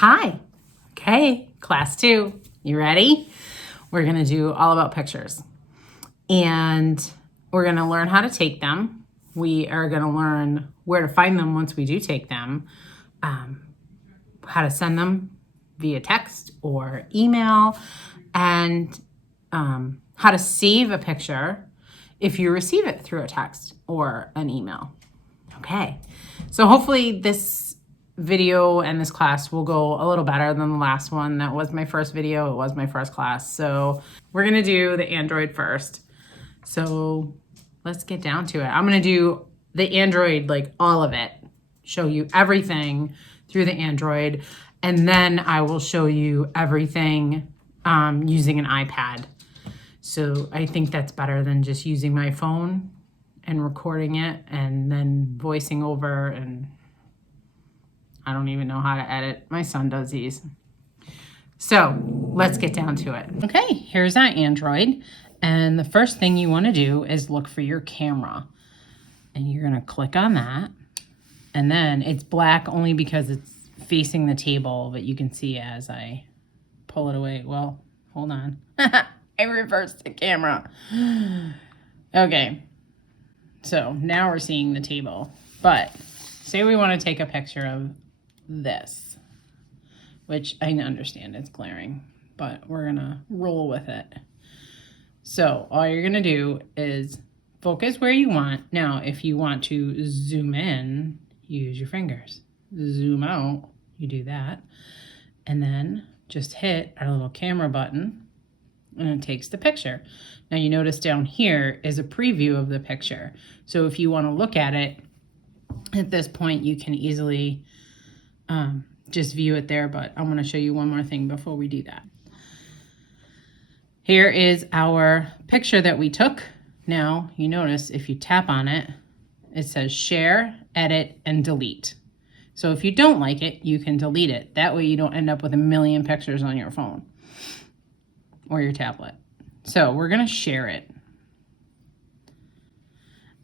Hi. Okay, class 2. You ready? We're going to do all about pictures. And we're going to learn how to take them. We are going to learn where to find them once we do take them. How to send them via text or email. And how to save a picture if you receive it through a text or an email. Okay, so hopefully this video and this class will go a little better than the last one. That was my first video. It was my first class. So we're going to do the Android first. So let's get down to it. I'm going to do the Android, like all of it, show you everything through the Android. And then I will show you everything using an iPad. So I think that's better than just using my phone and recording it and then voicing over, and I don't even know how to edit. My son does these. So let's get down to it. Okay, here's our Android. And the first thing you want to do is look for your camera. And you're going to click on that. And then it's black only because it's facing the table, but you can see as I pull it away. Well, hold on. I reversed the camera. Okay. So now we're seeing the table. But say we want to take a picture of this, which I understand it's glaring, but we're going to roll with it. So all you're going to do is focus where you want. Now, if you want to zoom in, use your fingers. Zoom out, you do that. And then just hit our little camera button and it takes the picture. Now you notice down here is a preview of the picture. So if you want to look at it at this point, you can easily just view it there, but I'm going to show you one more thing before we do that. Here is our picture that we took. Now you notice if you tap on it, it says share, edit, and delete. So if you don't like it, you can delete it. That way you don't end up with a million pictures on your phone or your tablet. So we're going to share it.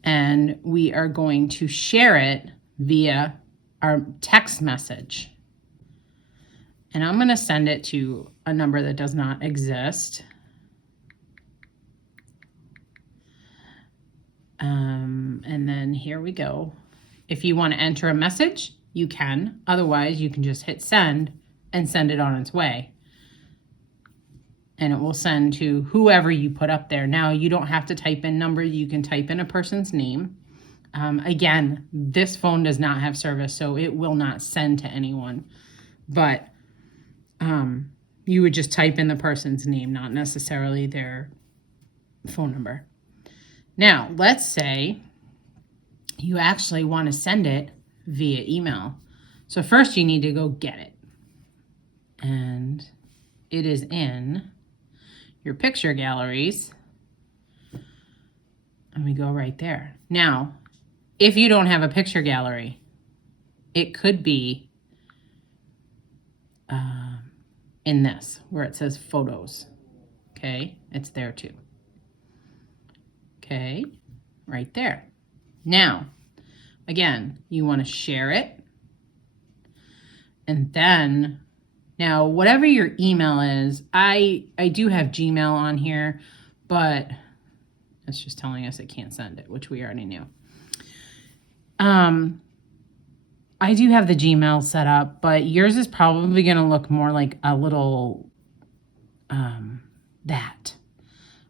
And we are going to share it via our text message. And I'm going to send it to a number that does not exist. And then here we go. If you want to enter a message, you can. Otherwise, you can just hit send and send it on its way. And it will send to whoever you put up there. Now, you don't have to type in numbers. You can type in a person's name. Again, this phone does not have service, so it will not send to anyone. But you would just type in the person's name, not necessarily their phone number. Now, let's say you actually want to send it via email. So first you need to go get it. And it is in your picture galleries. And we go right there. Now, if you don't have a picture gallery, it could be in this, where it says photos. Okay, it's there too. Okay, right there. Now, again, you want to share it. And then, now, whatever your email is, I do have Gmail on here, but it's just telling us it can't send it, which we already knew. I do have the Gmail set up, but yours is probably going to look more like a little, a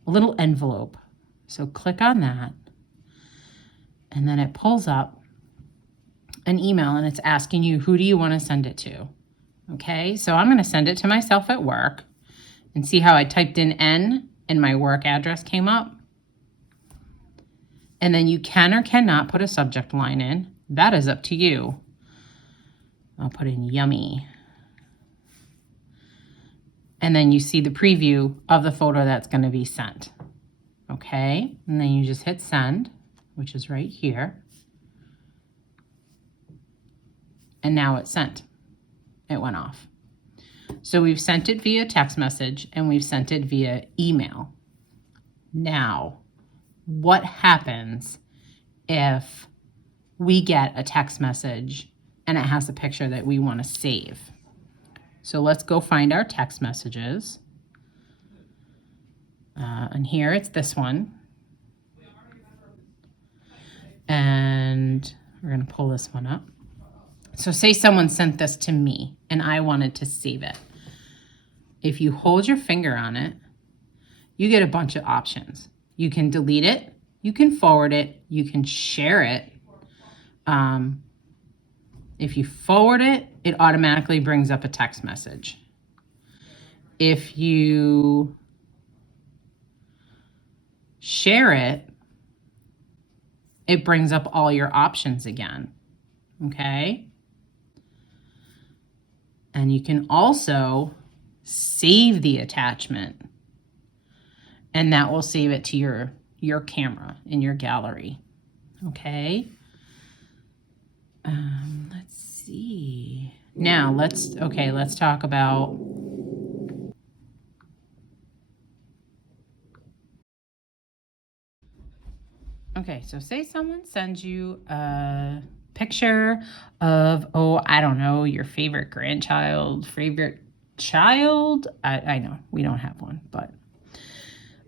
little envelope. So click on that, and then it pulls up an email, and it's asking you, who do you want to send it to? Okay, so I'm going to send it to myself at work, and see how I typed in N and my work address came up? And then you can or cannot put a subject line in. That is up to you. I'll put in yummy. And then you see the preview of the photo that's going to be sent. Okay, and then you just hit send, which is right here. And now it's sent. It went off. So we've sent it via text message and we've sent it via email. Now, what happens if we get a text message and it has a picture that we want to save? So let's go find our text messages. And here it's this one. And we're going to pull this one up. So say someone sent this to me and I wanted to save it. If you hold your finger on it, you get a bunch of options. You can delete it, you can forward it, you can share it. If you forward it, it automatically brings up a text message. If you share it, it brings up all your options again, okay? And you can also save the attachment, and that will save it to your camera in your gallery, okay? Let's see. Now let's talk about so say someone sends you a picture of, I don't know, your favorite grandchild, favorite child. I know we don't have one, but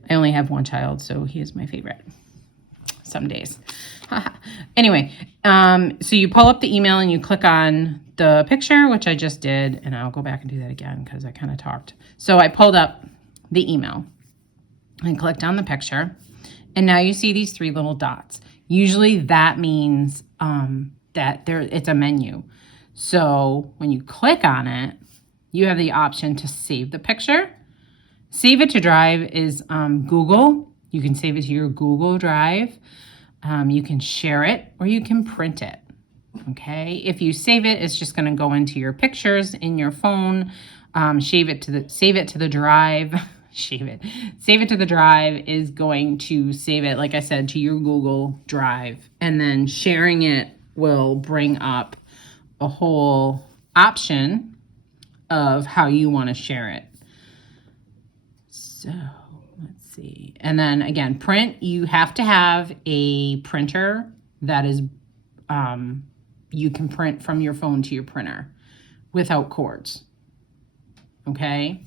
I only have one child, so he is my favorite some days. Anyway, so you pull up the email and you click on the picture, which I just did, and I'll go back and do that again because I kind of talked. So I pulled up the email and clicked on the picture, and now you see these 3 little dots. Usually that means that it's a menu. So when you click on it, you have the option to save the picture. Save it to Drive is Google. You can save it to your Google Drive. You can share it or you can print it. Okay. If you save it, it's just going to go into your pictures in your phone. Save it to the drive. Save it to the drive is going to save it, like I said, to your Google Drive. And then sharing it will bring up a whole option of how you want to share it. So let's see. And then again, print, you have to have a printer that is, you can print from your phone to your printer without cords. Okay.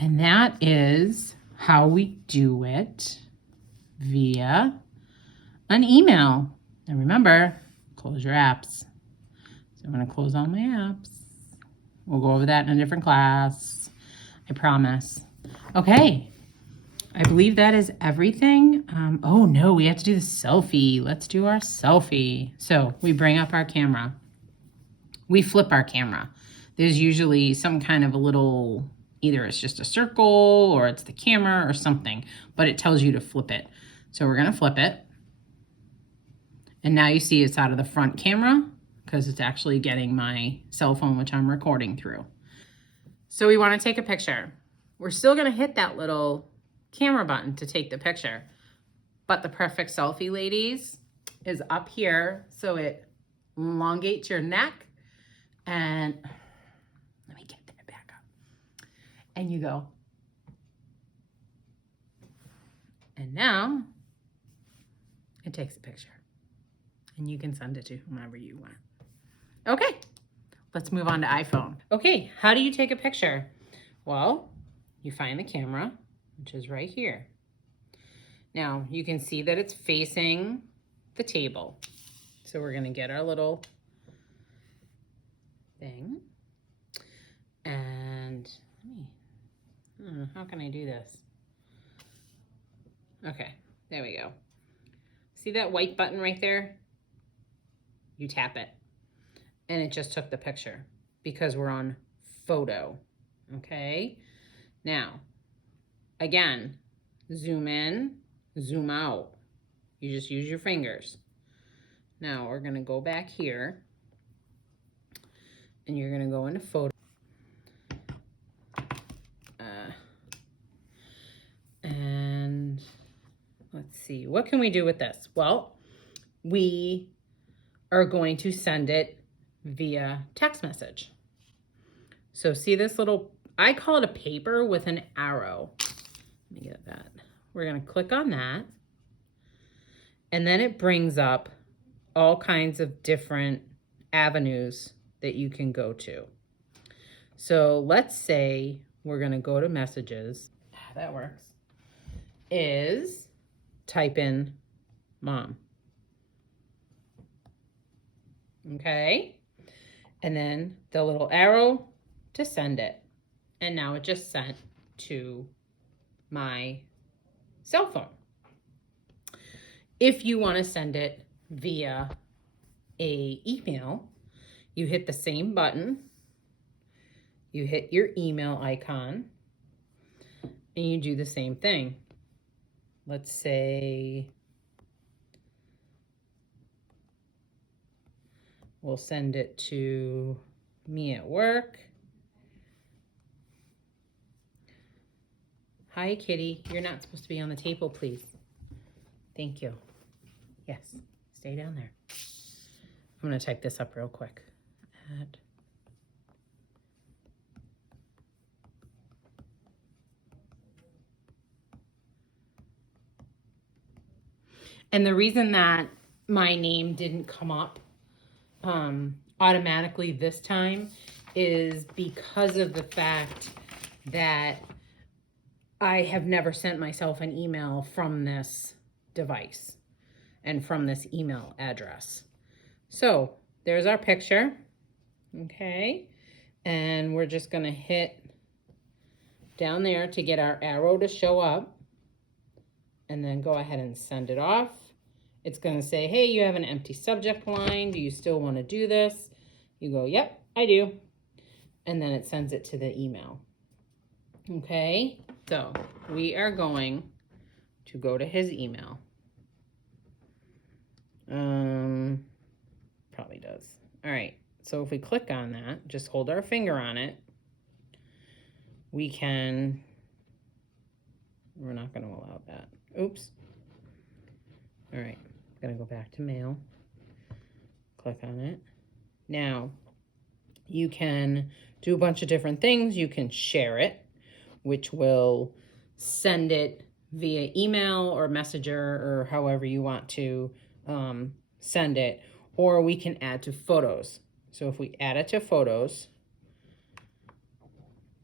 And that is how we do it via an email. And remember, close your apps. So I'm going to close all my apps. We'll go over that in a different class. I promise. Okay. I believe that is everything. Oh no, we have to do the selfie. Let's do our selfie. So we bring up our camera. We flip our camera. There's usually some kind of a little, either it's just a circle or it's the camera or something, but it tells you to flip it. So we're going to flip it. And now you see it's out of the front camera because it's actually getting my cell phone, which I'm recording through. So we want to take a picture. We're still going to hit that little camera button to take the picture. But the perfect selfie, ladies, is up here. So it elongates your neck and let me get that back up. And you go. And now it takes a picture. And you can send it to whomever you want. Okay, let's move on to iPhone. Okay, how do you take a picture? Well, you find the camera, which is right here. Now, you can see that it's facing the table. So we're gonna get our little thing. And how can I do this? Okay, there we go. See that white button right there? You tap it. And it just took the picture because we're on photo. Okay? Now, again, zoom in, zoom out. You just use your fingers. Now we're gonna go back here and you're gonna go into photo. And let's see, what can we do with this? Well, we are going to send it via text message. So see this little, I call it a paper with an arrow. Let me get that. We're gonna click on that. And then it brings up all kinds of different avenues that you can go to. So let's say we're going to go to messages. That works. Is type in mom. Okay. And then the little arrow to send it. And now it just sent to my cell phone. If you want to send it via a email, you hit the same button, you hit your email icon, and you do the same thing. Let's say we'll send it to me at work. Hi, kitty. You're not supposed to be on the table, please. Thank you. Yes, stay down there. I'm going to type this up real quick. And the reason that my name didn't come up automatically this time is because of the fact that I have never sent myself an email from this device and from this email address. So there's our picture. Okay. And we're just going to hit down there to get our arrow to show up. And then go ahead and send it off. It's going to say, hey, you have an empty subject line. Do you still want to do this? You go, yep, I do. And then it sends it to the email. Okay, so we are going to go to his email. Probably does. All right, so if we click on that, just hold our finger on it. We're not going to allow that. Oops. All right, I'm going to go back to mail. Click on it. Now, you can do a bunch of different things. You can share it, which will send it via email or messenger or however you want to send it. Or we can add to photos. So if we add it to photos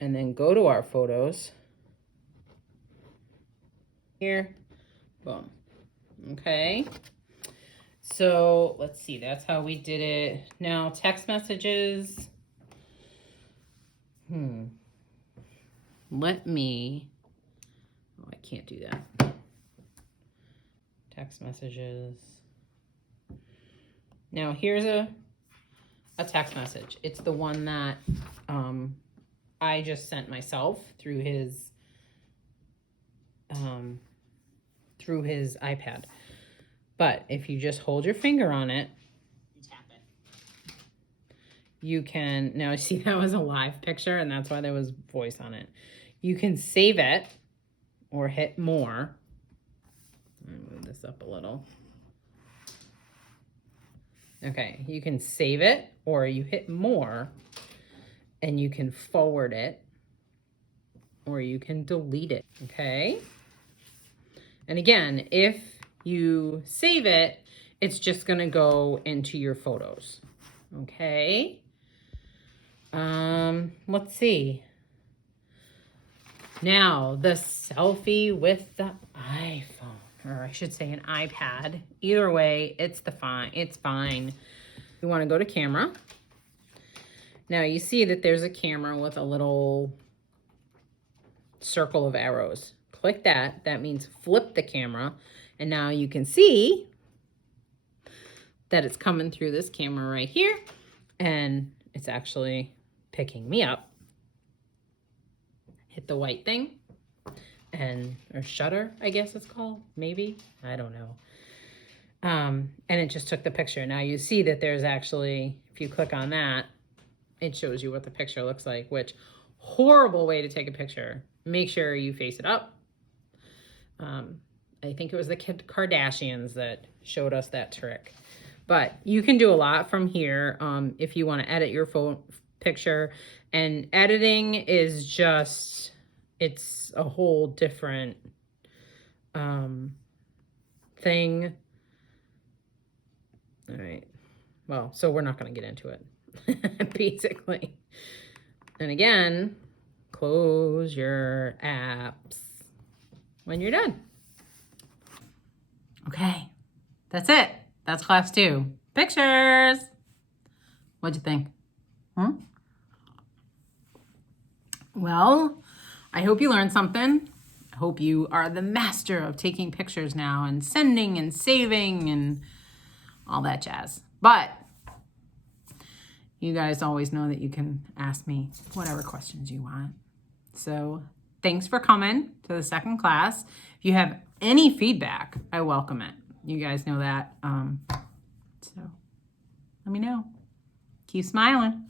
and then go to our photos, here, boom. Okay. So let's see, that's how we did it. Now text messages. Let me, oh, I can't do that. Text messages. Now here's a text message. It's the one that I just sent myself through his iPad. But if you just hold your finger on it, tap it, you can, now see that was a live picture and that's why there was voice on it. You can save it or hit more. Let me move this up a little. Okay, you can save it or you hit more and you can forward it or you can delete it, okay? And again, if you save it, it's just gonna go into your photos, okay? Let's see. Now, the selfie with the iPhone, or I should say an iPad. Either way, it's fine. You wanna go to camera. Now you see that there's a camera with a little circle of arrows. Click that, that means flip the camera. And now you can see that it's coming through this camera right here and it's actually picking me up. Hit the white thing or shutter, I guess it's called, maybe, I don't know. And it just took the picture. Now you see that there's actually, if you click on that, it shows you what the picture looks like, which horrible way to take a picture. Make sure you face it up. I think it was the Kardashians that showed us that trick. But you can do a lot from here if you want to edit your phone picture. And editing is just, it's a whole different thing. All right. Well, so we're not going to get into it, basically. And again, close your apps when you're done. Okay, that's it. That's class 2. Pictures. What'd you think? Well, I hope you learned something. I hope you are the master of taking pictures now and sending and saving and all that jazz. But you guys always know that you can ask me whatever questions you want. So thanks for coming to the second class. If you have any feedback, I welcome it. You guys know that. So let me know. Keep smiling.